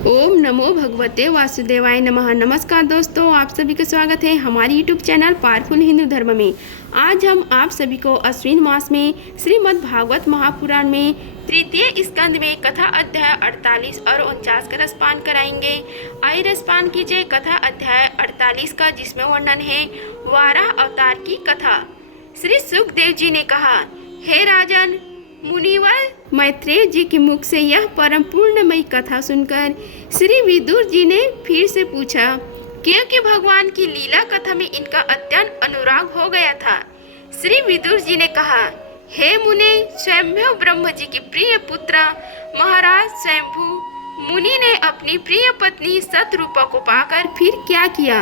ओम नमो भगवते वासुदेवाय नमः। नमस्कार दोस्तों, आप सभी का स्वागत है हमारी यूट्यूब चैनल पावरफुल हिंदू धर्म में। आज हम आप सभी को अश्विन मास में श्रीमद् भागवत महापुराण में तृतीय स्कंद में कथा अध्याय 48 और 49 का रसपान कराएंगे। आइए रसपान कीजिए कथा अध्याय 48 का, जिसमें वर्णन है वाराह अवतार की कथा। श्री सुखदेव जी ने कहा, हे राजन मुनिवर, मैत्रेय जी के मुख से यह परम पूर्णमयी कथा सुनकर श्री विदुर जी ने फिर से पूछा, क्योंकि भगवान की लीला कथा में इनका अत्यंत अनुराग हो गया था। श्री विदुर जी ने कहा, हे मुने, स्वयंभू ब्रह्म जी के प्रिय पुत्र महाराज स्वयंभू मुनि ने अपनी प्रिय पत्नी सतरूपा को पाकर फिर क्या किया।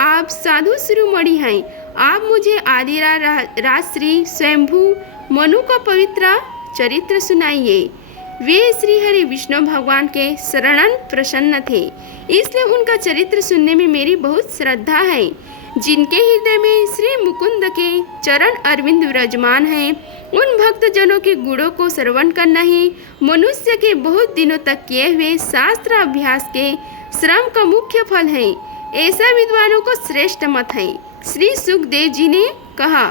आप साधु शिरोमणि हैं, आप मुझे आदि राजश्री स्वयंभू मनु का पवित्र चरित्र सुनाइए। वे श्री हरि विष्णु भगवान के शरणन प्रसन्न थे, इसलिए उनका चरित्र सुनने में मेरी बहुत श्रद्धा है। जिनके हृदय में श्री मुकुंद के चरण अरविंद विराजमान हैं, उन भक्त जनों के गुणों को श्रवण करना ही मनुष्य के बहुत दिनों तक किए हुए शास्त्र अभ्यास के श्रम का मुख्य फल है। ऐसा विद्वानों को श्रेष्ठ मत है। श्री सुखदेव जी ने कहा,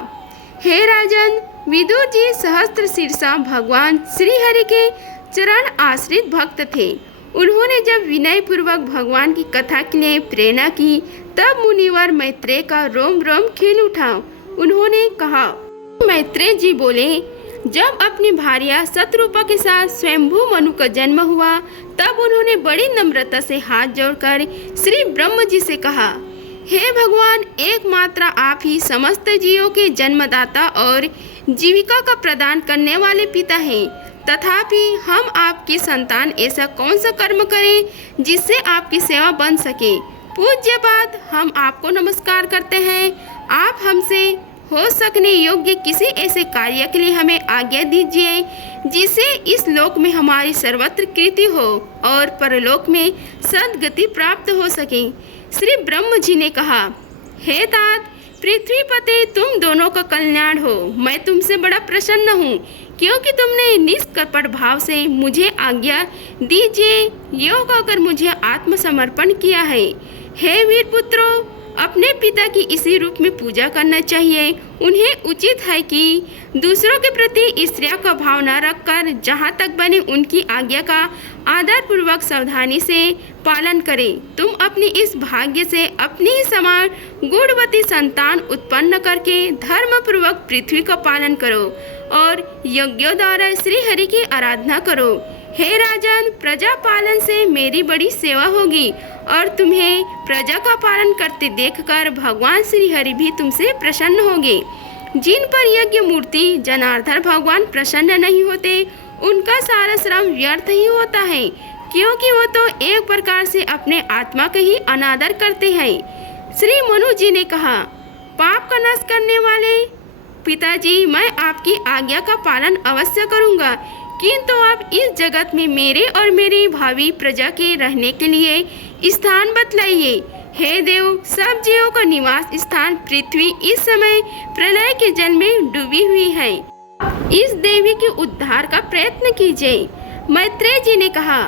हे राजन, विदुर जी सहस्त्र शीर्षा भगवान श्री हरि के चरण आश्रित भक्त थे। उन्होंने जब विनय पूर्वक भगवान की कथा के लिए प्रेरणा की, तब मुनिवर मैत्रेय का रोम रोम खिल उठा। उन्होंने कहा, मैत्रेय जी बोले, जब अपनी भार्या सतरूपा के साथ स्वयंभू मनु का जन्म हुआ, तब उन्होंने बड़ी नम्रता से हाथ जोड़कर श्री ब्रह्म जी से कहा, हे भगवान, एकमात्र आप ही समस्त जीवों के जन्मदाता और जीविका का प्रदान करने वाले पिता हैं। तथापि हम आपकी संतान ऐसा कौन सा कर्म करें जिससे आपकी सेवा बन सके। पूज्यपाद, हम आपको नमस्कार करते हैं। आप हमसे हो सकने योग्य किसी ऐसे कार्य के लिए हमें आज्ञा दीजिए, जिससे इस लोक में हमारी सर्वत्र कीर्ति हो और परलोक में सद्गति प्राप्त हो सके। श्री ब्रह्म जी ने कहा, हे तात, पृथ्वीपते, तुम दोनों का कल्याण हो। मैं तुमसे बड़ा प्रसन्न हूँ, क्योंकि तुमने निष्कपट भाव से मुझे आज्ञा दीजिए योग होकर मुझे आत्मसमर्पण किया है। हे वीर पुत्रों, अपने पिता की इसी रूप में पूजा करना चाहिए। उन्हें उचित है कि दूसरों के प्रति स्त्रियों का भाव न रखकर जहाँ तक बने उनकी आज्ञा का आदर पूर्वक सावधानी से पालन करें। तुम अपनी इस भाग्य से अपनी ही समान गुणवती संतान उत्पन्न करके धर्म पूर्वक पृथ्वी का पालन करो और यज्ञों द्वारा श्री हरि की आराधना करो। हे राजन, प्रजा पालन से मेरी बड़ी सेवा होगी और तुम्हें प्रजा का पालन करते देखकर भगवान श्री हरि भी तुमसे प्रसन्न होंगे। जिन पर यज्ञ मूर्ति जनार्दन भगवान प्रसन्न नहीं होते, उनका सारा श्रम व्यर्थ ही होता है, क्योंकि वो तो एक प्रकार से अपने आत्मा का ही अनादर करते हैं। श्री मनु जी ने कहा, पाप का नाश करने वाले पिताजी, मैं आपकी आज्ञा का पालन अवश्य करूँगा, किंतु आप इस जगत में मेरे और मेरी भावी प्रजा के रहने के लिए स्थान बतलाइए। हे देव, सब जीवों का निवास स्थान पृथ्वी इस समय प्रलय के जल में डूबी हुई है। इस देवी के उद्धार का प्रयत्न कीजिए। मैत्रेय जी ने कहा,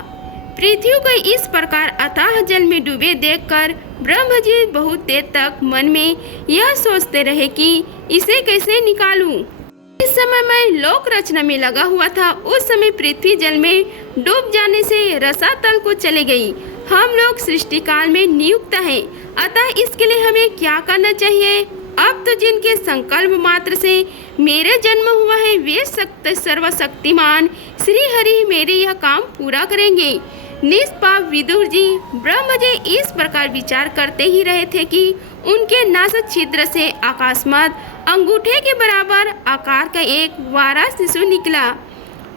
पृथ्वी को इस प्रकार अथाह जल में डूबे देखकर ब्रह्म जी बहुत देर तक मन में यह सोचते रहे कि इसे कैसे निकालूं। इस समय मैं लोक रचना में लगा हुआ था। उस समय पृथ्वी जल में डूब जाने से रसातल को चले गई। हम लोग सृष्टि काल में नियुक्त हैं, अतः इसके लिए हमें क्या करना चाहिए। अब तो जिनके संकल्प मात्र से मेरा जन्म हुआ है, वे सर्वशक्तिमान श्री हरि मेरे यह काम पूरा करेंगे। निष्पाप विदुर जी, ब्रह्म जी इस प्रकार विचार करते ही रहे थे कि उनके नासक छिद्र से अकस्मात अंगूठे के बराबर आकार का एक वारा शिशु निकला।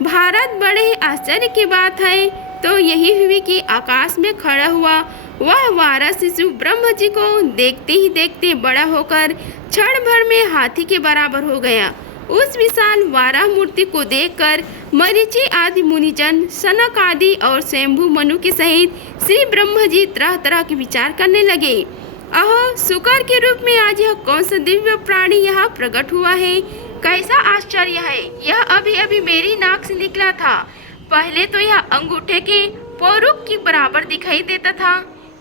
भारत, बड़े ही आश्चर्य की बात है तो यही हुई कि आकाश में खड़ा हुआ वह वारा शिशु ब्रह्म जी को देखते ही देखते बड़ा होकर क्षण भर में हाथी के बराबर हो गया। उस विशाल वारा मूर्ति को देखकर मरीचि आदि मुनिजन, सनक आदि और स्वयंभू मनु के सहित श्री ब्रह्म जी तरह तरह के विचार करने लगे। अहो, शुकर के रूप में आज यह कौन सा दिव्य प्राणी यहाँ प्रकट हुआ है। कैसा आश्चर्य है, यह अभी अभी मेरी नाक से निकला था। पहले तो यह अंगूठे के पौरुष के बराबर दिखाई देता था,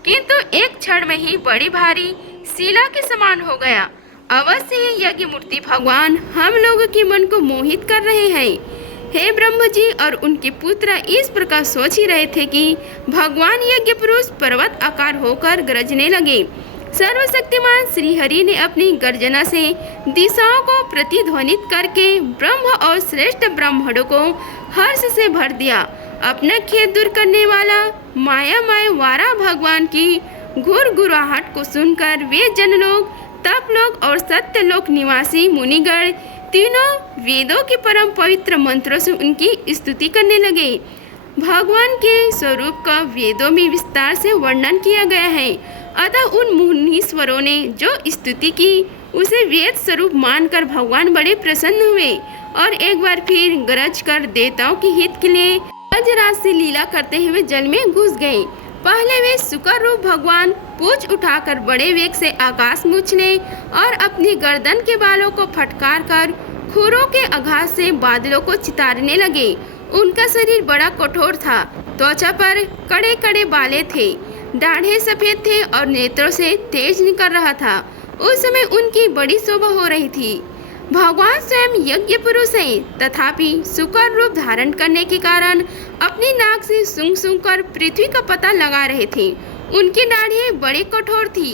किंतु एक क्षण में ही बड़ी भारी शिला के समान हो गया। अवश्य ही यज्ञ मूर्ति भगवान हम लोगों के मन को मोहित कर रहे हैं। हे ब्रह्म जी और उनके पुत्र इस प्रकार सोच ही रहे थे कि भगवान यज्ञ पुरुष पर्वत आकार होकर गरजने लगे। सर्वशक्तिमान श्री हरि ने अपनी गर्जना से दिशाओं को प्रतिध्वनित करके ब्रह्म और श्रेष्ठ ब्राह्मणों को हर्ष से भर दिया। अपना खेद दूर करने वाला मायामय वारा भगवान की घुरघुराहट को सुनकर वे जनलोक, तपलोक और सत्यलोक निवासी मुनिगण तीनों वेदों के परम पवित्र मंत्रों से उनकी स्तुति करने लगे। भगवान के स्वरूप का वेदों में विस्तार से वर्णन किया गया है, अतः उन मुनीश्वरों ने जो स्तुति की उसे वेद स्वरूप मानकर भगवान बड़े प्रसन्न हुए और एक बार फिर गरज कर देवताओं के हित के लिए गजराज से लीला करते हुए जल में घुस गए। पहले वे सुकर रूप भगवान पूंछ उठाकर बड़े वेग से आकाश में उछले और अपनी गर्दन के बालों को फटकार कर खुरों के आघात से बादलों को चितारने लगे। उनका शरीर बड़ा कठोर था, त्वचा पर कड़े कड़े बाले थे, दाढ़ें सफेद थे और नेत्रों से तेज निकल रहा था। उस समय उनकी बड़ी शोभा हो रही थी। भगवान स्वयं यज्ञ पुरुष हैं, तथापि सुकर रूप धारण करने के कारण अपनी नाक से सूंघ सूंघ कर पृथ्वी का पता लगा रहे थे। उनकी दाढ़ें बड़े कठोर थी।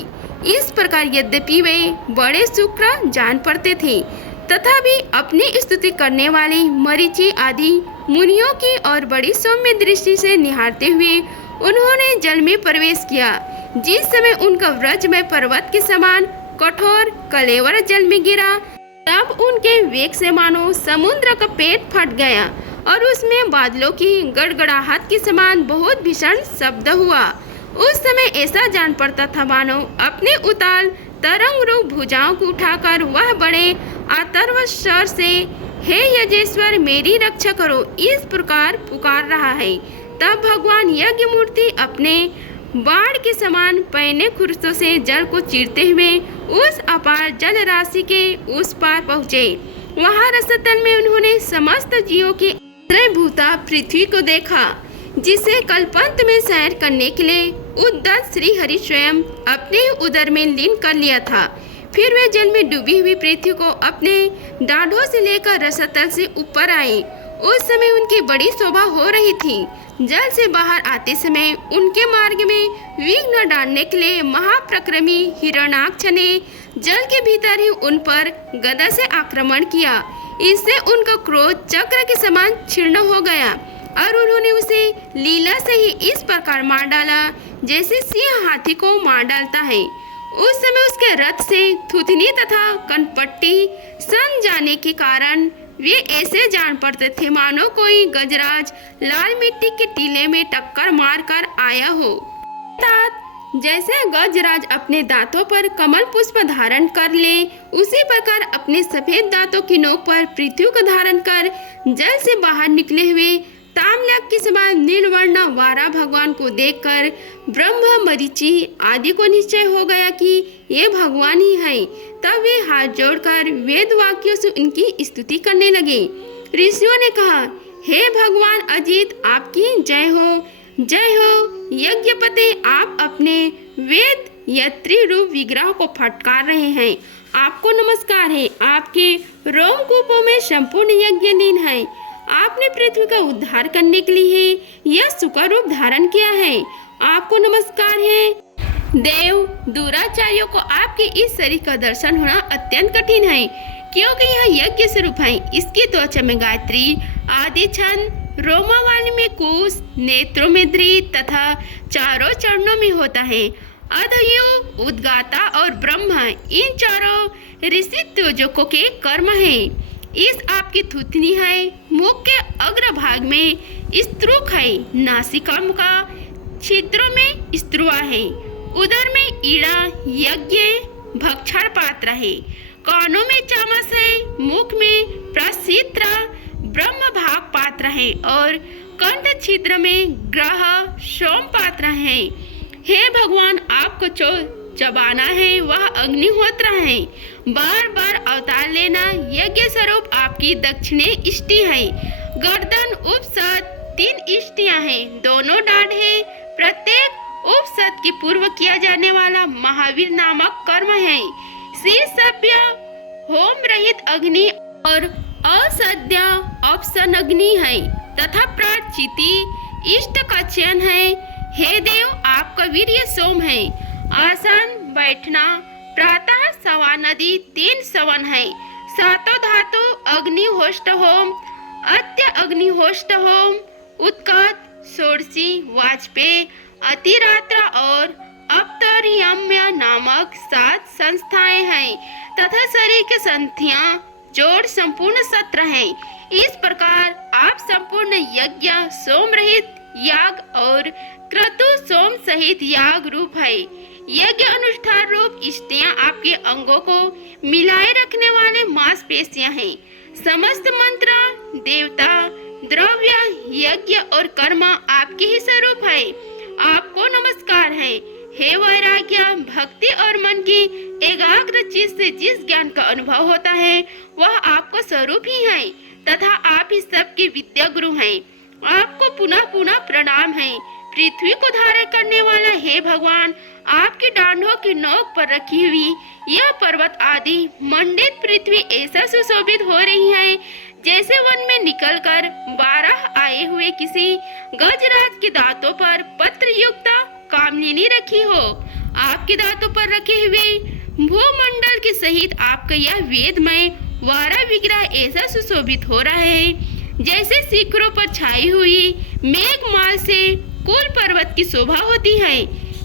इस प्रकार यद्यपि वे बड़े शुक्र जान पड़ते थे, तथापि अपनी स्तुति करने वाले मरीचि आदि मुनियों की और बड़ी सौम्य दृष्टि से निहारते हुए उन्होंने जल में प्रवेश किया। जिस समय उनका व्रज में पर्वत के समान कठोर कलेवर जल में गिरा, तब उनके वेग से मानो समुद्र का पेट फट गया और उसमें बादलों की गड़गड़ाहट के समान बहुत भीषण शब्द हुआ। उस समय ऐसा जान पड़ता था मानो अपने उताल तरंग रूप भुजाओं को उठाकर वह बड़े आतर्व स्वर से हे यजेश्वर मेरी रक्षा करो इस प्रकार पुकार रहा है। तब भगवान यज्ञ मूर्ति अपने बाढ़ के समान पैने खुरसों से जल को चीरते हुए उस अपार जल राशि के उस पार पहुँचे। वहाँ रसतल में उन्होंने समस्त जीवों की भूता पृथ्वी को देखा, जिसे कल्पांत में सैर करने के लिए उद्दत श्री हरि स्वयं अपने उदर में लीन कर लिया था। फिर वे जल में डूबी हुई पृथ्वी को अपने दाढ़ों से लेकर रसतल से ऊपर आए। उस समय उनकी बड़ी शोभा हो रही थी। जल से बाहर आते समय उनके मार्ग में विघ्न डालने के लिए महाप्रक्रमी हिरण्याक्ष ने जल के भीतर ही उन पर गदा से आक्रमण किया। इससे उनका क्रोध चक्र के समान क्षीर्ण हो गया और उन्होंने उसे लीला से ही इस प्रकार मार डाला जैसे सिंह हाथी को मार डालता है। उस समय उसके रथ से थुथनी तथा कनपट्टी सन जाने के कारण वे ऐसे जान पड़ते थे मानो कोई गजराज लाल मिट्टी के टीले में टक्कर मारकर आया हो। जैसे गजराज अपने दांतों पर कमल पुष्प धारण कर ले, उसी प्रकार अपने सफेद दांतों की नोक पर पृथ्वी को धारण कर जल से बाहर निकले हुए ताम्रलिप्त के समान नीलवर्ण वारा भगवान को देखकर ब्रह्मा मरीचि आदि को निश्चय हो गया कि ये भगवान ही है। तब वे हाथ जोड़कर वेद वाक्यों से उनकी स्तुति करने लगे। ऋषियों ने कहा, हे भगवान अजित आपकी जय हो, जय हो। यज्ञपते आप अपने वेद यत्री रूप विग्रह को फटकार रहे हैं, आपको नमस्कार है। आपके रोमकूपों में संपूर्ण यज्ञ लीन है। आपने पृथ्वी का उद्धार करने के लिए यह सुकर रूप धारण किया है, आपको नमस्कार है। देव दुराचार्यों को आपके इस शरीर का दर्शन होना अत्यंत कठिन है, क्योंकि यह यज्ञ स्वरूप है। इसकी त्वचा में गायत्री आदि छंद, रोमावली में कुश, नेत्रों में दृत तथा चारों चरणों में होता है। अधयु, उद्गाता और ब्रह्मा इन चारों ऋषि त्योजकों के कर्म है। इस आपकी थुथनी है, मुख के अग्रभाग में स्त्रुक है, नासिका का छिद्रों में स्त्रुआ है, उदर में ईड़ा यज्ञ भक्षण पात्र है, कानों में चामस है, मुख में प्रसिद्ध ब्रह्म भाग पात्र है और कंठ छिद्र में ग्रह सोम पात्र है। हे भगवान, आपको जो चबाना है वह अग्निहोत्र है। बार बार अवतार लेना यज्ञ स्वरूप आपकी दक्षिणे इष्टि है। गर्दन उपसत 3 इष्टियां हैं, दोनों डाढ़ है। प्रत्येक उपसद के पूर्व किया जाने वाला महावीर नामक कर्म है। शीर्षव्य होम रहित अग्नि और असद्य अपसन अग्नि है तथा प्राचिति इष्ट का चयन है। हे देव, आपका वीर्य सोम है। आसन बैठना प्रातः सवा नदी 3 सवन है। सातों धातु अग्निहोष्ट होम, अत्य अग्निहोष्ट होम, उत्कट, षोडशी, वाजपेय, अतिरात्र और अपतरियम्य नामक 7 संस्थाएं हैं तथा शरीर की संख्या जोड़ संपूर्ण 17 है। इस प्रकार आप संपूर्ण यज्ञ सोम रहित याग और क्रतु सोम सहित याग रूप है। यज्ञ अनुष्ठान रूप इष्टियां आपके अंगों को मिलाए रखने वाले मांसपेशियां हैं। समस्त मंत्र, देवता, द्रव्य, यज्ञ और कर्म आपके ही स्वरूप है। आपको नमस्कार है। हे वैराग्य, भक्ति और मन की एकाग्र चित्त से जिस ज्ञान का अनुभव होता है वह आपको स्वरूप ही है तथा आप ही सबके विद्या गुरु हैं। आपको पुनः पुनः प्रणाम है। पृथ्वी को धारण करने वाला हे भगवान, आपकी डांडों की नोक पर रखी हुई यह पर्वत आदि मंडित पृथ्वी ऐसा सुशोभित हो रही है जैसे वन में निकलकर 12 आए हुए किसी गजराज के दांतों पर पत्र युक्त कामलिनी रखी हो। आपके दांतों पर रखे हुए भूमंडल के सहित आपका यह वेदमय वारा विग्रह ऐसा सुशोभित हो रहा है जैसे शिखरों पर छाई हुई मेघमाल से कुल पर्वत की शोभा होती है।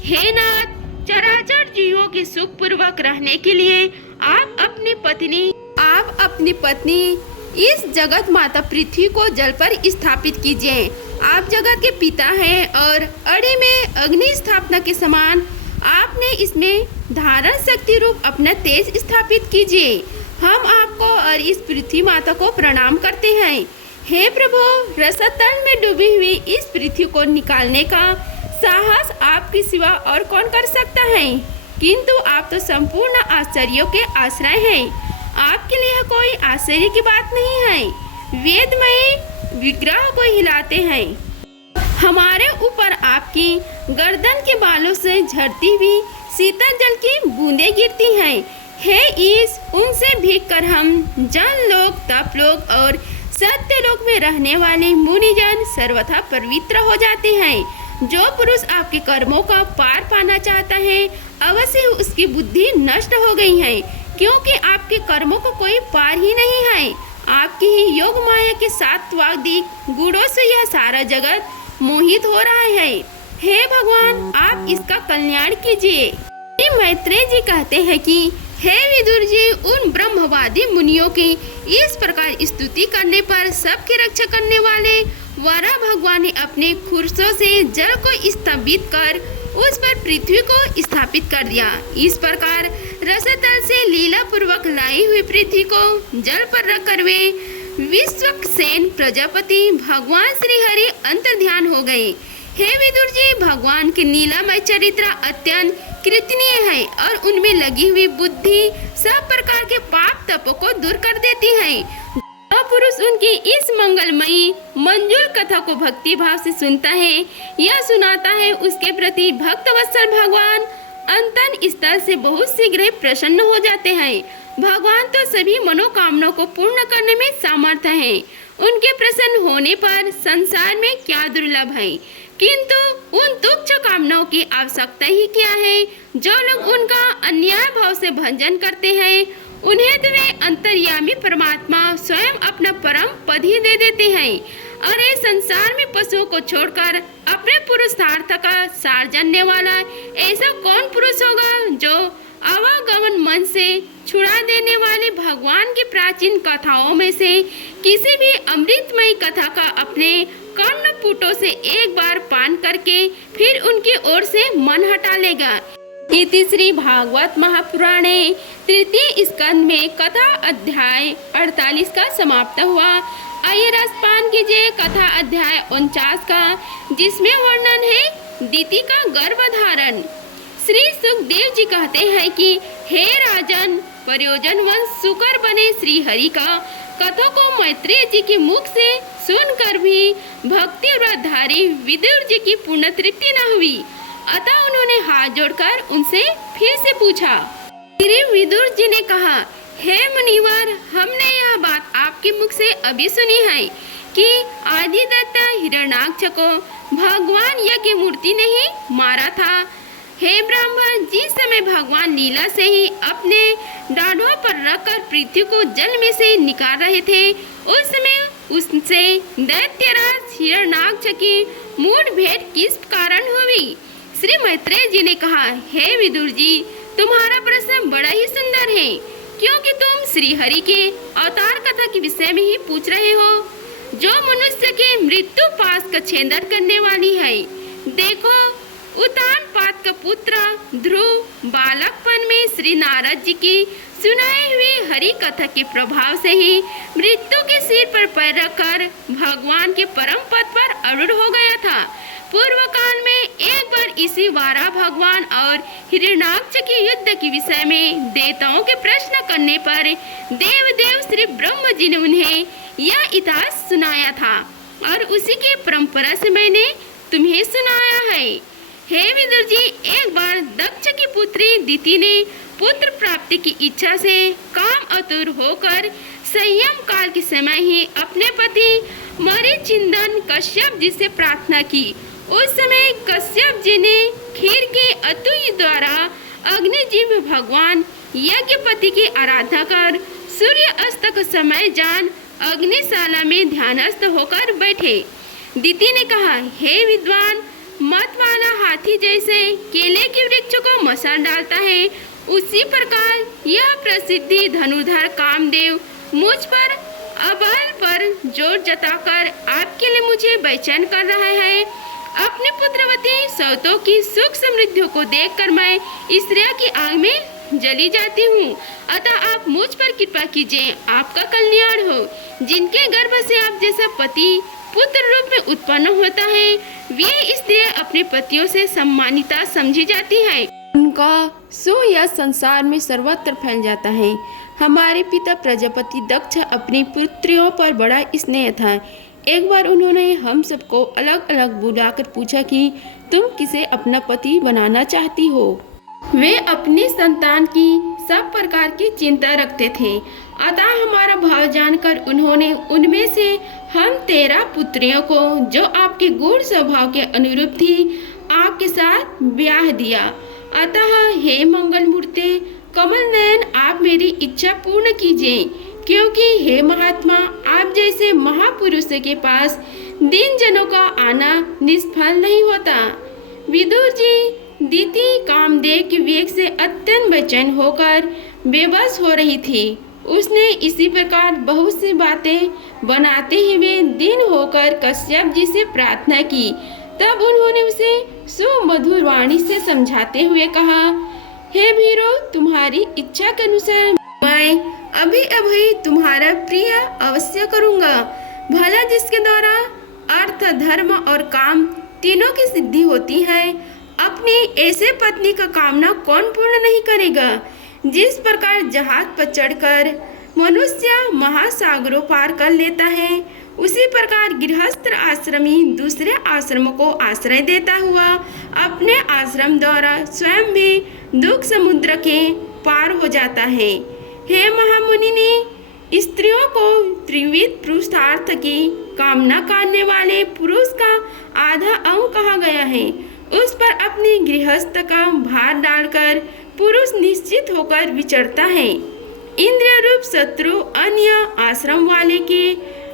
हे नाथ, चराचर जीवों के सुख पूर्वक रहने के लिए आप अपनी पत्नी इस जगत माता पृथ्वी को जल पर स्थापित कीजिए। आप जगत के पिता हैं और अड़े में अग्नि स्थापना के समान आपने इसमें धारण शक्ति रूप अपना तेज स्थापित कीजिए। हम आपको और इस पृथ्वी माता को प्रणाम करते हैं। हे प्रभु, रसतल में डूबी हुई इस पृथ्वी को निकालने का साहस आपके सिवा और कौन कर सकता है? किंतु आप तो संपूर्ण आश्चर्यों के आश्रय हैं। आपके लिए कोई आश्चर्य की बात नहीं है। वेदमय विग्रह को हिलाते हैं। हमारे ऊपर आपकी गर्दन के बालों से झड़ती हुई शीतल जल की बूंदें गिरती हैं। हे ईश, उनसे भीग कर हम जन लोक, तप लोक और सत्य लोक में रहने वाले मुनिजन सर्वथा पवित्र हो जाते हैं। जो पुरुष आपके कर्मों का पार पाना चाहता है अवश्य उसकी बुद्धि नष्ट हो गई है, क्योंकि आपके कर्मों को कोई पार ही नहीं है। आपकी ही योग माया के सात्विक गुणों से यह सारा जगत मोहित हो रहा है। हे भगवान, आप इसका कल्याण कीजिए। मैत्रेय जी कहते हैं कि हे विदुर जी, उन ब्रह्मवादी मुनियों की इस प्रकार स्तुति करने पर सबकी रक्षा करने वाले वरा भगवान ने अपने खुरसों से जल को स्तंभित कर उस पर पृथ्वी को स्थापित कर दिया। इस प्रकार रसतल से लीला पूर्वक लाई हुई पृथ्वी को जल पर रखकर वे विश्वक्सेन प्रजापति भगवान श्री हरि अंतर्ध्यान हो गए। हे विदुर जी, भगवान के नीलामय चरित्र अत्यंत कृतनीय है और उनमें लगी हुई बुद्धि सब प्रकार के पाप तपों को दूर कर देती है। जो पुरुष उनकी इस मंगलमयी मंजूर कथा को भक्ति भाव से सुनता है या सुनाता है, उसके प्रति भक्त वत्सल भगवान अंतन स्तर से बहुत शीघ्र ही प्रसन्न हो जाते हैं। भगवान तो सभी मनोकामनाओं को पूर्ण करने में समर्थ है। उनके प्रसन्न होने पर संसार में क्या दुर्लभ है, किंतु उन तुच्छ कामनाओं की आवश्यकता ही क्या है। जो लोग उनका अन्याय भाव से भंजन करते हैं उन्हें तो वे अंतर्यामी परमात्मा स्वयं अपना परम पद ही दे देते हैं। अरे संसार में पशुओं को छोड़कर अपने पुरुषार्थ का सार जानने वाला ऐसा कौन पुरुष होगा जो आवागमन मन से छुड़ा देने वाले भगवान की प्राचीन कथाओं में से किसी भी अमृतमयी कथा का अपने कर्णपुटों से एक बार पान करके फिर उनकी ओर से मन हटा लेगा। इति श्री भागवत महापुराणे तृतीय स्कंद में कथा अध्याय 48 का समाप्त हुआ। आइए रसपान कीजिए कथा अध्याय 49 का, जिसमें वर्णन है दिति का गर्भधारण। श्री सुखदेव जी कहते हैं कि हे राजन, प्रयोजन वंश सुकर बने श्री हरि का कथा को मैत्रेय जी के मुख से सुनकर भी भक्ति व्रतधारी विदुर जी की पूर्ण तृप्ति न हुई। अतः उन्होंने हाथ जोड़कर उनसे फिर से पूछा। श्री विदुर जी ने कहा, हे मुनिवर, हमने यह बात आपके मुख से अभी सुनी है कि आदिदत्त हिरण्याक्ष को भगवान यज्ञ मूर्ति ने ही मारा था। हे ब्राह्मण, जिस समय भगवान लीला से ही अपने दाढ़ों पर रखकर पृथ्वी को जल में से निकाल रहे थे, उस समय उससे दैत्यराज हिरण्याक्ष की मुठभेड़ किस कारण हुई? श्री मैत्रेय जी ने कहा, हे विदुर जी, तुम्हारा प्रश्न बड़ा ही सुंदर है, क्योंकि तुम श्री हरि के अवतार कथा के विषय में ही पूछ रहे हो, जो मनुष्य के मृत्यु पास का छेदन करने वाली है। देखो, उत्तानपाद का पुत्र ध्रुव बालकपन में श्री नारद जी की सुनाई हुई हरि कथा के प्रभाव से ही मृत्यु के सिर पर पैर रखकर भगवान के परम पद पर आरूढ़ हो गया था। पूर्व काल में एक बार इसी वारा भगवान और हिरण्याक्ष के युद्ध के विषय में देवताओं के प्रश्न करने पर देव श्री ब्रह्म जी ने उन्हें यह इतिहास सुनाया था और उसी के परंपरा से मैंने तुम्हें सुनाया है। हे विदुर जी, एक बार दक्ष की पुत्री दिति ने पुत्र प्राप्ति की इच्छा से काम आतुर होकर संयम काल के समय ही अपने पति मरीचिंदन कश्यप जी से प्रार्थना की। उस समय कश्यप जी ने खीर के अतुय द्वारा अग्निजीव भगवान यज्ञपति की आराधना कर सूर्य अस्त का समय जान अग्निशाला में ध्यानस्थ होकर बैठे। दिति ने कहा, हे विद्वान, मत वाला हाथी जैसे केले के वृक्ष को मसाल डालता है, उसी प्रकार यह प्रसिद्धि धनुर्धर कामदेव मुझ पर अबल पर जोर जताकर आपके लिए मुझे बेचैन कर रहा है। अपनी पुत्रवती सौतों की सुख समृद्धियों को देखकर मैं स्त्रिया की आग में जली जाती हूँ। अतः आप मुझ पर कृपा कीजिए, आपका कल्याण हो। जिनके गर्भ से आप जैसा पति पुत्र रूप में उत्पन्न होता है, वे स्त्रियां अपने पतियों से सम्मानिता समझी जाती है। उनका सुयश संसार में सर्वत्र फैल जाता है। हमारे पिता प्रजापति दक्ष अपनी पुत्रियों पर बड़ा स्नेह था। एक बार उन्होंने हम सबको अलग अलग बुलाकर पूछा कि तुम किसे अपना पति बनाना चाहती हो। वे अपनी संतान की सब प्रकार की चिंता रखते थे। अतः हमारा भाव जानकर उन्होंने उनमें से हम 13 पुत्रियों को, जो आपके गुण स्वभाव के अनुरूप थी, आपके साथ ब्याह दिया। अतः हे मंगल मूर्ते कमल नयन, आप मेरी इच्छा पूर्ण कीजिए, क्योंकि हे महात्मा, आप जैसे महापुरुष के पास दीन जनों का आना निष्फल नहीं होता। विदुर जी, दिति कामदेव के वेग से अत्यंत बेचैन होकर बेबस हो रही थी। उसने इसी प्रकार बहुत सी बातें बनाते हुए दीन होकर कश्यप जी से प्रार्थना की। तब उन्होंने उसे सुमधुर वाणी से समझाते हुए कहा, हे वीरो, तुम्हारी इच्छा के अनुसार मैं अभी तुम्हारा प्रिय अवश्य करूँगा। भला जिसके द्वारा अर्थ, धर्म और काम तीनों की सिद्धि होती है, अपनी ऐसे पत्नी का कामना कौन पूर्ण नहीं करेगा। जिस प्रकार जहाज पर चढ़कर मनुष्य महासागरों पार कर लेता है, उसी प्रकार गृहस्थ आश्रमी दूसरे आश्रम को आश्रय देता हुआ अपने आश्रम द्वारा स्वयं भी दुख समुद्र के पार हो जाता है। हे महामुनि ने स्त्रियों को त्रिविध पुरुषार्थ की कामना करने वाले पुरुष का आधा अंग कहा गया है। उस पर अपनी गृहस्थ का भार डालकर पुरुष निश्चित होकर विचरता है। इंद्रिय रूप शत्रु अन्य आश्रम वाले के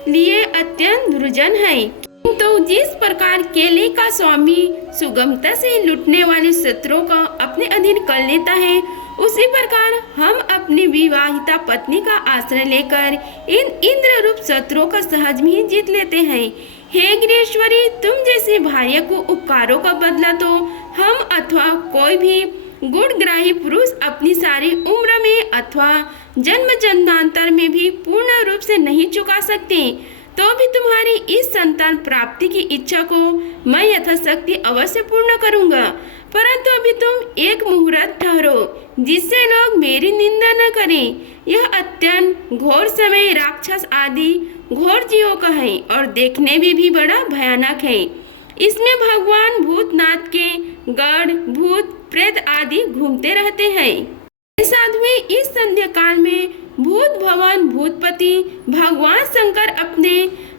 लिए अत्यंत दुर्जन है, किंतु जिस प्रकार केले का स्वामी सुगमता से लूटने वाले शत्रुओं का अपने अधीन कर लेता है, उसी प्रकार हम अपनी विवाहिता पत्नी का आश्रय लेकर इन इंद्र रूप शत्रुओं का सहज में ही जीत लेते हैं। हे गिरीश्वरी, तुम जैसे भार्य को उपकारों का बदला तो हम अथवा कोई भी गुणग्राही पुरुष अपनी सारी उम्र में अथवा जन्म जन्मांतर में भी पूर्ण रूप से नहीं चुका सकते। तो भी तुम्हारी इस संतान प्राप्ति की इच्छा को मैं यथाशक्ति अवश्य पूर्ण करूंगा। परंतु अभी तुम एक मुहूर्त ठहरो, जिससे लोग मेरी निंदा न करें। यह अत्यंत घोर समय राक्षस आदि घोर जीवों का है और देखने में भी बड़ा भयानक है। इसमें भगवान भूतनाथ के गढ़, भूत प्रेत आदि घूमते रहते हैं। साधुएं इस संध्या काल में भूत भवन भूतपति भगवान शंकर अपने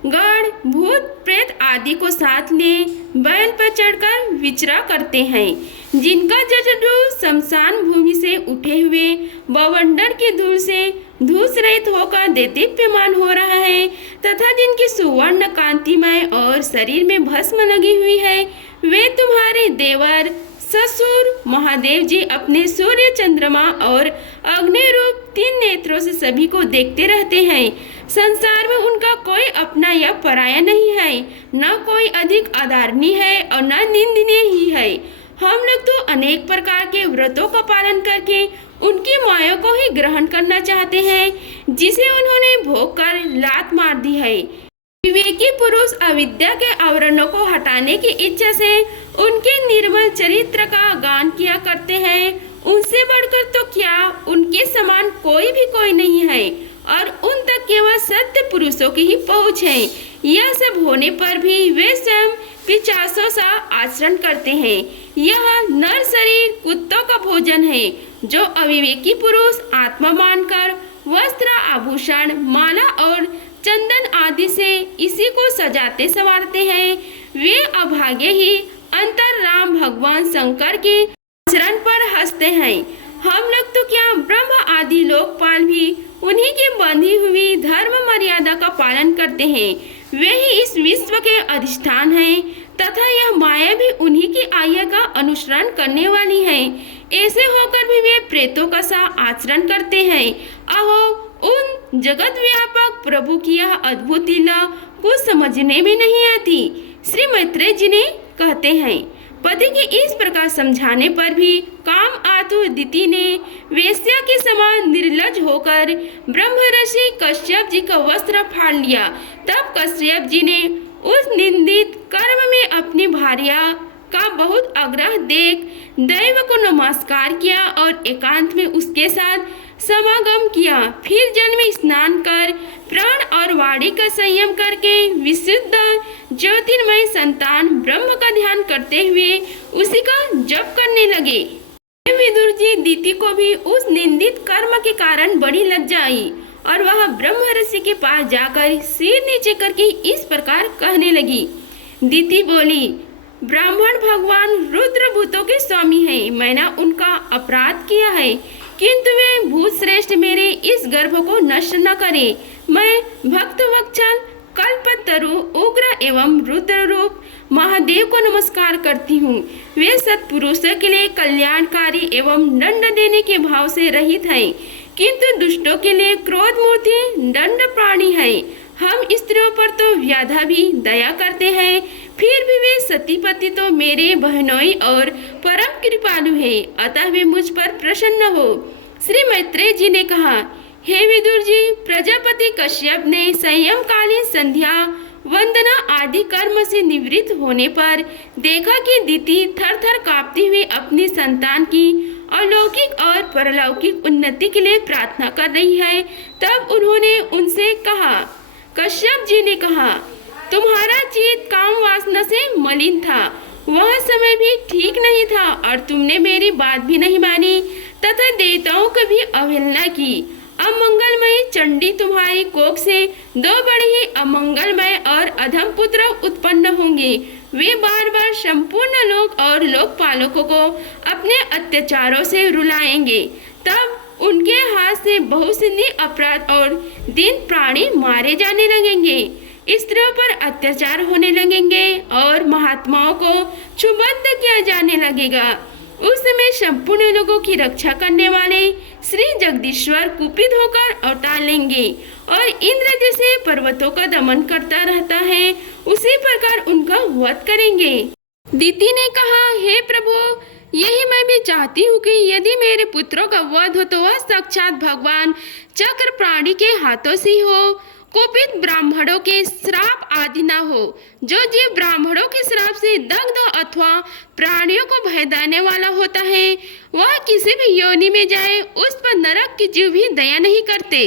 गढ़, भूत प्रेत आदि को साथ ले बैल पर चढ़कर विचरा करते हैं, जिनका जटाजू शमशान भूमि से उठे हुए बवंडर की धूल से धूस रहित होकर देदीप्यमान हो रहा है तथा जिनकी सुवर्ण कांतिमय और शरीर में भस्म लगी हुई है, वे तुम्हारे देवर ससुर महादेव जी अपने सूर्य, चंद्रमा और अग्नि रूप 3 नेत्रों से सभी को देखते रहते हैं। संसार में उनका कोई अपना या पराया नहीं है, न कोई अधिक आदरणीय है और न निंदनीय ही है। हम लोग तो अनेक प्रकार के व्रतों का पालन करके उनकी माया को ही ग्रहण करना चाहते हैं, जिसे उन्होंने भोग कर लात मार दी है। विवेकी पुरुष अविद्या के आवरणों को हटाने की इच्छा से उनके निर्मल चरित्र का गान किया करते हैं। उनसे बढ़कर तो क्या उनके समान कोई नहीं है और उन तक केवल सत्य पुरुषों की ही पहुँच है। यह सब होने पर भी वे स्वयं पिशाचों सा आचरण करते हैं। यह नर शरीर कुत्तों का भोजन है। जो अविवेकी पुरुष आत्मा मानकर वस्त्र, आभूषण, माला और चंदन आदि से इसी को सजाते संवारते हैं, वे अभागे ही अंतर राम भगवान शंकर के आचरण पर हंसते हैं। हम लोग तो क्या ब्रह्म आदि लोकपाल भी उन्हीं की बंधी हुई धर्म मर्यादा का पालन करते हैं। वे ही इस विश्व के अधिष्ठान हैं तथा यह माया भी उन्हीं की आज्ञा का अनुसरण करने वाली है। ऐसे होकर भी वे प्रेतों का सा आचरण करते हैं। अहो, उन जगत व्यापक प्रभु की यह अद्भुत लीला कुछ समझने में नहीं आती। श्री मैत्रेय जी ने कहते हैं, पति के इस प्रकार समझाने पर भी काम आतुर दिति ने वेश्या के समान निर्लज होकर ब्रह्मर्षि कश्यप जी का वस्त्र फाड़ लिया। तब कश्यप जी ने उस निंदित कर्म में अपनी भार्या का बहुत आग्रह देख दैव को नमस्कार किया और एकांत में उसके साथ समागम किया। फिर जल में स्नान कर प्राण और वाणी का संयम करके विशुद्ध ज्योतिर्मय संतान ब्रह्म का ध्यान करते हुए उसी का जप करने लगे। विदुर जी दिति को भी उस निंदित कर्म के कारण बड़ी लज्जा आई और वह ब्रह्म ऋषि के पास जाकर सिर नीचे करके इस प्रकार कहने लगी। दिति बोली, ब्राह्मण भगवान रुद्र भूतों के स्वामी हैं। मैंने उनका अपराध किया है, किंतु वे भूत श्रेष्ठ मेरे इस गर्भ को नष्ट न करे। मैं भक्त वत्सल कल्पतरु उग्र एवं रुद्र रूप महादेव को नमस्कार करती हूँ। वे सत्पुरुषों के लिए कल्याणकारी एवं दंड देने के भाव से रहित हैं, किंतु दुष्टों के लिए क्रोध मूर्ति दंड प्राणी है। हम स्त्रियों पर तो व्याधा भी दया करते हैं, फिर भी वे सतीपति तो मेरे बहनोई और परम कृपालु है, अतः वे मुझ पर प्रसन्न हो। श्री मैत्रेय जी ने कहा, हे विदुर जी, प्रजापति कश्यप ने संयमकालीन संध्या वंदना आदि कर्म से निवृत्त होने पर देखा कि दिति थर थर कांपती हुई अपनी संतान की अलौकिक और परलौकिक उन्नति के लिए प्रार्थना कर रही है। तब उन्होंने उनसे कहा, कश्यप जी ने कहा, तुम्हारा चित्त काम वासना से मलिन था, वह समय भी ठीक नहीं था और तुमने मेरी बात भी नहीं मानी तथा देवताओं को भी अवहेलना की। अमंगलमयी चंडी तुम्हारी कोख से 2 बड़े ही अमंगलमय और अधम पुत्र उत्पन्न होंगे। वे बार बार संपूर्ण लोक और लोकपालकों को अपने अत्याचारों से रुलाएंगे। तब उनके हाथ से बहुत से अपराध और दीन प्राणी मारे जाने लगेंगे, स्त्रियों पर अत्याचार होने लगेंगे और महात्माओं को क्षुब्ध किया जाने लगेगा। उस समय संपूर्ण लोगों की रक्षा करने वाले श्री जगदीश्वर कुपित होकर अवतार लेंगे और इंद्र जैसे पर्वतों का दमन करता रहता है, उसी प्रकार उनका वध करेंगे। दिति ने कहा, हे प्रभु, यही मैं भी चाहती हूँ कि यदि मेरे पुत्रों का वध हो तो वह साक्षात भगवान चक्र प्राणी के हाथों से हो। कुपित ब्राह्मणों के श्राप आदि न हो। जो जीव ब्राह्मणों के श्राप से दग्ध अथवा प्राणियों को भय देने वाला होता है, वह किसी भी योनि में जाए, उस पर नरक के जीव भी दया नहीं करते।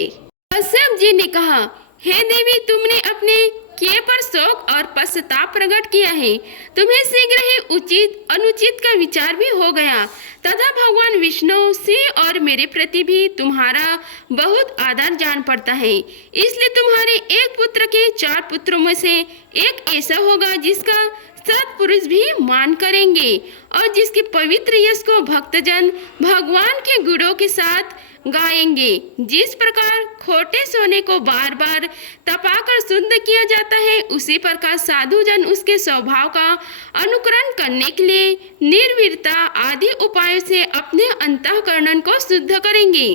कश्यप जी ने कहा, हे देवी, तुमने अपने किए पर शोक और पश्चाताप प्रकट किया है। तुम्हें शीघ्र ही उचित अनुचित का विचार भी हो गया तथा भगवान विष्णु से और मेरे प्रति भी तुम्हारा बहुत आदर जान पड़ता है। इसलिए तुम्हारे एक पुत्र के 4 पुत्रों में से एक ऐसा होगा जिसका सत्पुरुष भी मान करेंगे और जिसके पवित्र यश को भक्तजन भगवान के गुणों के साथ गाएंगे। जिस प्रकार खोटे सोने को बार बार तपाकर शुद्ध किया जाता है, उसी प्रकार साधु जन उसके स्वभाव का अनुकरण करने के लिए निर्वीरता आदि उपायों से अपने अंतःकरण को शुद्ध करेंगे।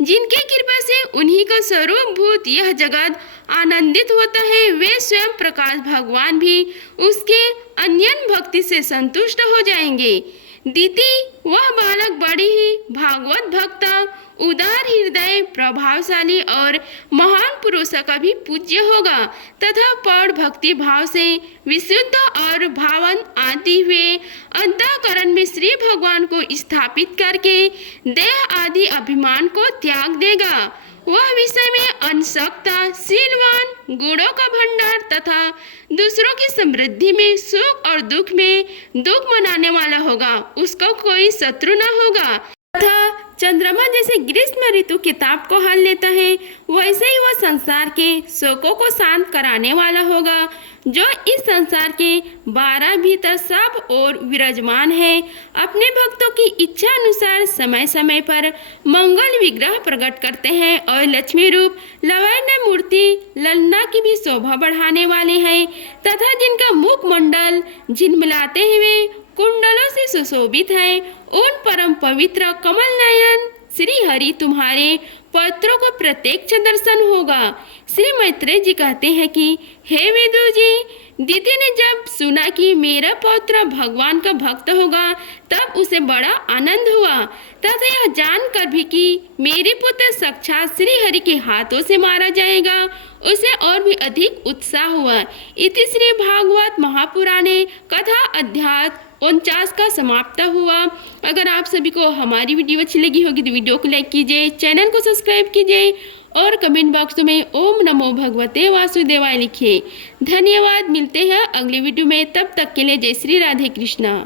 जिनकी कृपा से उन्हीं का स्वरूप भूत यह जगत आनंदित होता है, वे स्वयं प्रकाश भगवान भी उसके अन्यन भक्ति से संतुष्ट हो जाएंगे। दीति, वह बालक बड़ी ही भागवत भक्ता, उदार हृदय, प्रभावशाली और महान पुरुषों का भी पूज्य होगा तथा पौड़ भक्ति भाव से विशुद्ध और भावन आदि हुए अंतःकरण में श्री भगवान को स्थापित करके देह आदि अभिमान को त्याग देगा। वह विषय में अनशक्ता, शीलवान, गुणों का भंडार तथा दूसरों की समृद्धि में सुख और दुख में दुख मनाने वाला होगा। उसको कोई शत्रु न होगा तथा चंद्रमा जैसे ग्रीष्म ऋतु के ताप को हल लेता है, वैसे ही वह संसार के शोकों को शांत कराने वाला होगा। जो इस संसार के 12 भीतर सब और विराजमान है, अपने भक्तों की इच्छा अनुसार समय समय पर मंगल विग्रह प्रकट करते हैं और लक्ष्मी रूप लावण्य मूर्ति ललना की भी शोभा बढ़ाने वाले हैं तथा जिनका मुखमंडल झिलमिलाते हुए कुंडलों से सुशोभित है, उन परम पवित्र कमल नयन श्री हरि तुम्हारे पत्रों को प्रत्यक्ष दर्शन होगा। श्री मैत्रेय जी कहते हैं कि हे विदु जी, दीदी ने जब सुना कि मेरा पौत्र भगवान का भक्त होगा, तब उसे बड़ा आनंद हुआ तथा यह जानकर भी कि मेरे पुत्र साक्षात श्री हरि के हाथों से मारा जाएगा, उसे और भी अधिक उत्साह हुआ। इति श्री भागवत महापुराणे कथा अध्याय 49 का समाप्त हुआ। अगर आप सभी को हमारी वीडियो अच्छी लगी होगी तो वीडियो को लाइक कीजिए, चैनल को सब्सक्राइब कीजिए और कमेंट बॉक्स में ओम नमो भगवते वासुदेवाय लिखिए। धन्यवाद। मिलते हैं अगले वीडियो में, तब तक के लिए जय श्री राधे कृष्णा।